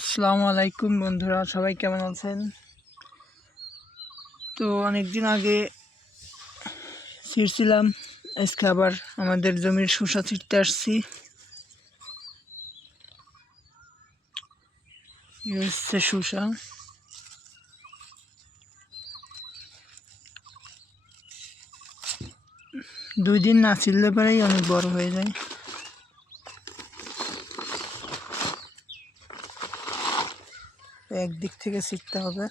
আসসালামু আলাইকুম বন্ধুরা, সবাই কেমন আছেন? তো অনেক দিন আগে ছিঁড়ছিলাম আজকে আবার আমাদের জমির শসা ছিঁড়তে আসছি। হচ্ছে শসা। দুই দিন না ছিঁড়লে পরেই অনেক বড় হয়ে যায়। একদিক থেকে শিখতে হবে।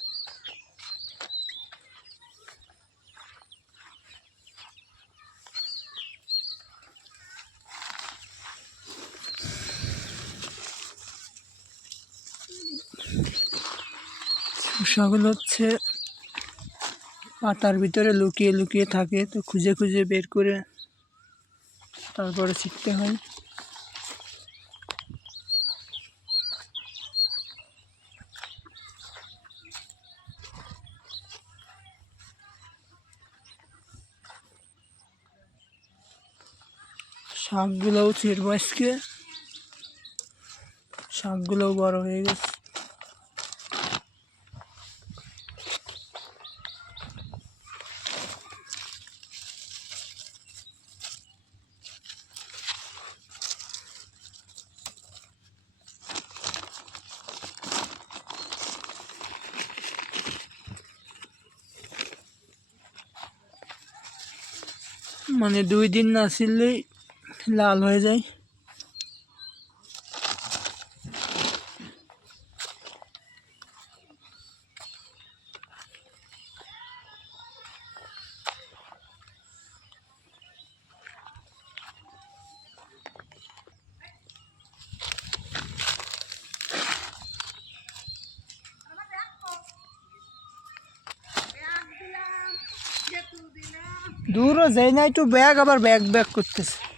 শসাগুলো হচ্ছে পাতার ভিতরে লুকিয়ে লুকিয়ে থাকে, তো খুঁজে খুঁজে বের করে তারপরে শিখতে হয়। শাকগুলোও ছিঁড়বো আজকে। শাকগুলোও বড় হয়ে গেছে। মানে দুই দিন না ছিললেই লাল হয়ে যায়। দূরও যাই না একটু ব্যাগ আবার ব্যাগ ব্যাগ করতেছে।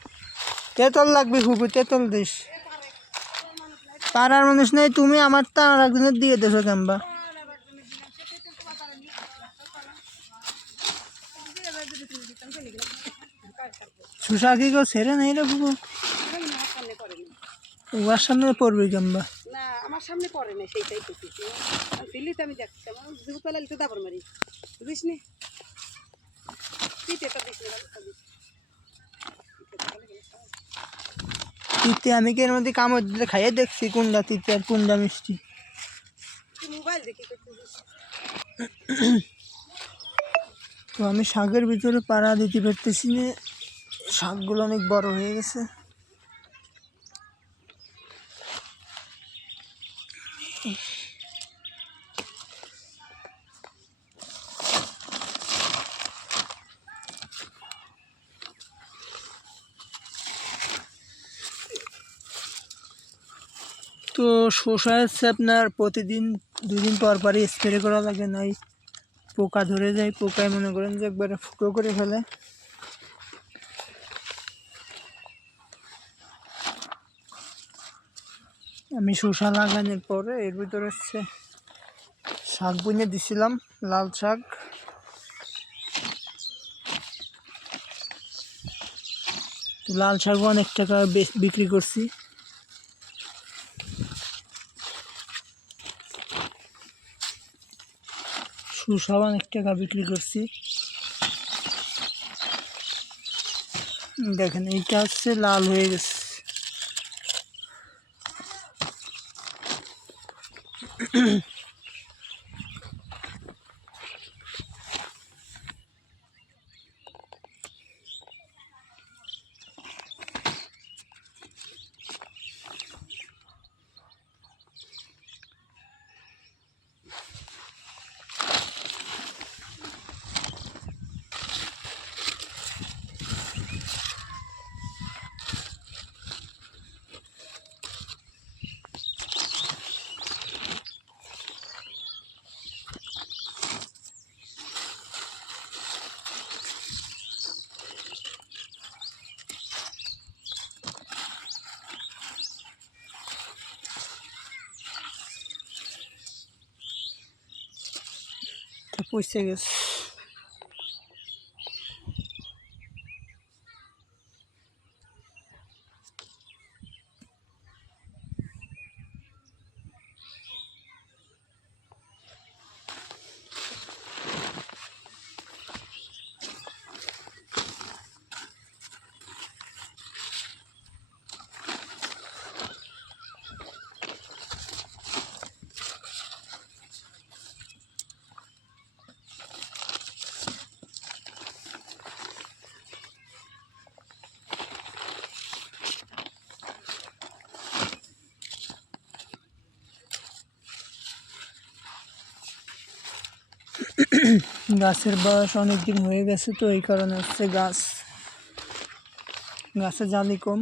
তেতল লাগবে খুব তেতল দিস। পাড়ার মানুষ নেই, তুমি আমার তা আর একজনের দিয়ে দেছো কেমবা? সুসা কি কেউ ছেড়ে নেই রে বুবু উয়ার সামনে পড়বি কেমবা? না, আমার সামনে পড়ে না সেইটাই তো আমি দেখছি আমার জীবতলা লিতে দাবর মারি। বুঝিস নি? তুই তো দিস না এটা দিস। তিতে আমি কি এর মধ্যে কামড় দিতে খাইয়ে দেখছি কোনটা তিতে আর কোনটা মিষ্টি। তো আমি শাকের ভিতরে পাড়া দিতে পারতেছি না, শাকগুলো অনেক বড় হয়ে গেছে। তো শসা হচ্ছে আপনার প্রতিদিন, দুদিন পর পরই স্প্রে করা লাগে নাই পোকা ধরে যায়, পোকায় মনে করেন যে একবারে ফুটো করে ফেলে। আমি শসা লাগানোর পরে এর ভিতরে হচ্ছে শাক বুনে দিছিলাম, লাল শাক। লাল শাকও অনেক টাকা বিক্রি করছি। সুসাও অনেক টাকা বিক্রি করছি। দেখেন এইটা হচ্ছে লাল হয়ে গেছে। পচে গেছে গাছের বয়স অনেক দিন হয়ে গেছে তো এই কারণে হচ্ছে গাছ গাছে জালি কম।